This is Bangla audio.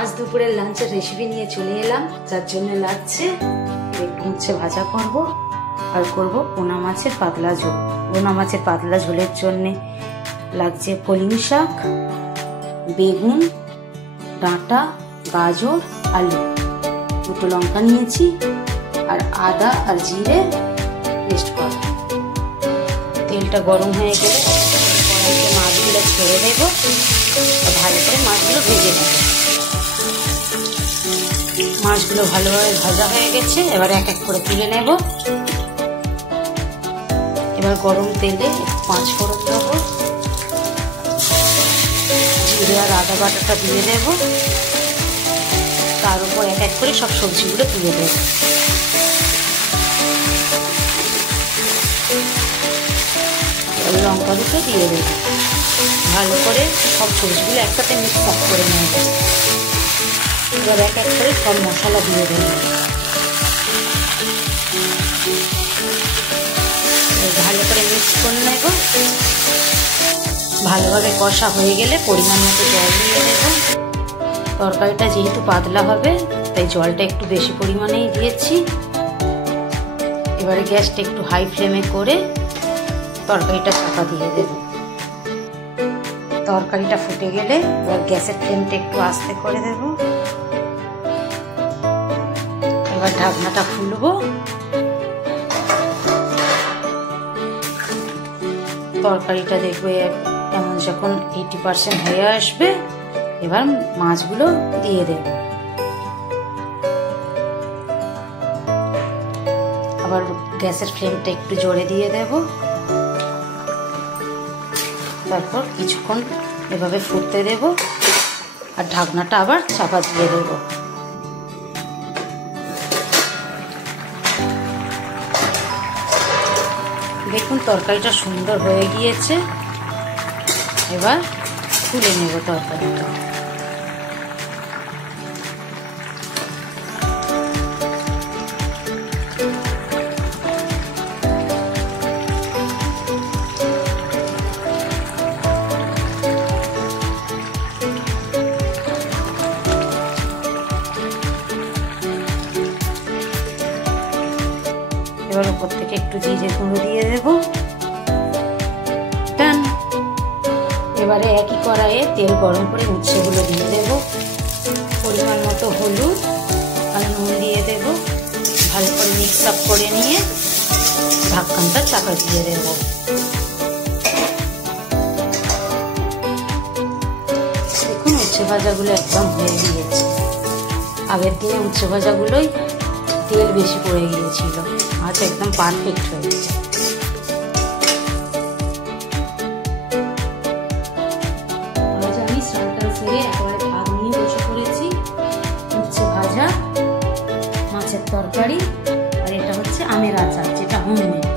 আজ দুপুরের লাঞ্চের রেসিপি নিয়ে চলে এলাম। যার জন্য লাগছে একটু উচ্ছে ভাজা করব আর করব পোনা মাছের পাতলা ঝোল। পোনা মাছের পাতলা ঝোলের জন্য লাগছে কলমি শাক, বেগুন, ডাঁটা, গাজর, আলু, দুটো লঙ্কা নিয়েছি আর আদা আর জিরে পেস্ট করা। তেলটা গরম হয়ে গেলে কড়াইতে মাছগুলো ছেড়ে দেবো, ভালো করে মাছগুলো ভেজে নেব। মাছগুলো ভালোভাবে ভাজা হয়ে গেছে, এবার এক এক করে তুলে নেব। এবার গরম তেলে পাঁচ ফোড়ন দেবো, জিরে আর আদা বাটাটা দিয়ে দেব, তার উপর এক এক করে সব সবজিগুলো তুলে দেব। লঙ্কা দুটো দিয়ে দেব, ভালো করে সব সবজিগুলো একসাথে মিক্স আপ করে নেব। এবার এক এক করে সব মশলা দিয়ে দেব। ভালো করে মিক্স করে নেব। ভালোভাবে কষা হয়ে গেলে পরিমাণ মতো জল দিয়ে দেব। তরকারিটা যেহেতু পাতলা হবে তাই জলটা একটু বেশি পরিমাণেই দিয়েছি। এবারে গ্যাসটা একটু হাই ফ্লেমে করে তরকারিটা চাপা দিয়ে দেব। তরকারিটা ফুটে গেলে এবার গ্যাসের ফ্লেমটা একটু আস্তে করে দেব। এবার ঢাকনাটা খুলবো। তরকারিটা দেখবে এমন যখন 80% হয়ে আসবে, এবার মাছগুলো দিয়ে দেব। আবার গ্যাসের ফ্লেমটা একটু জোরে দিয়ে দেব। তারপর কিছুক্ষণ এভাবে ফুটতে দেব আর ঢাকনাটা আবার চাপা দিয়ে দেব। দেখুন তরকারিটা সুন্দর হয়ে গিয়েছে। এবার তুলে নেব তরকারিটা। এবার উপর থেকে একটু জিরে গুঁড়ো দিয়ে দেব। এবারে একই কড়াইয়ে তেল গরম করে উচ্ছেগুলো দিয়ে দেব। পরিমাণ মতো হলুদ আর নুন দিয়ে দেব। ভালো করে মিক্স আপ করে নিয়ে ঢাকনাটা চাপা দিয়ে দেব। দেখুন উচ্ছে ভাজাগুলো একদম হয়ে গিয়েছে। আগের দিনে উচ্ছে ভাজাগুলোই তেল বেশি পড়ে গিয়েছিল, আজ একদম পারফেক্ট হয়েছে। আজ আমি স্নানটা সেরে একেবারে ভাত নিয়ে বসে পড়েছি। উচ্ছে ভাজা, মাছের তরকারি আর এটা হচ্ছে আমের আচার, যেটা হোমমেড।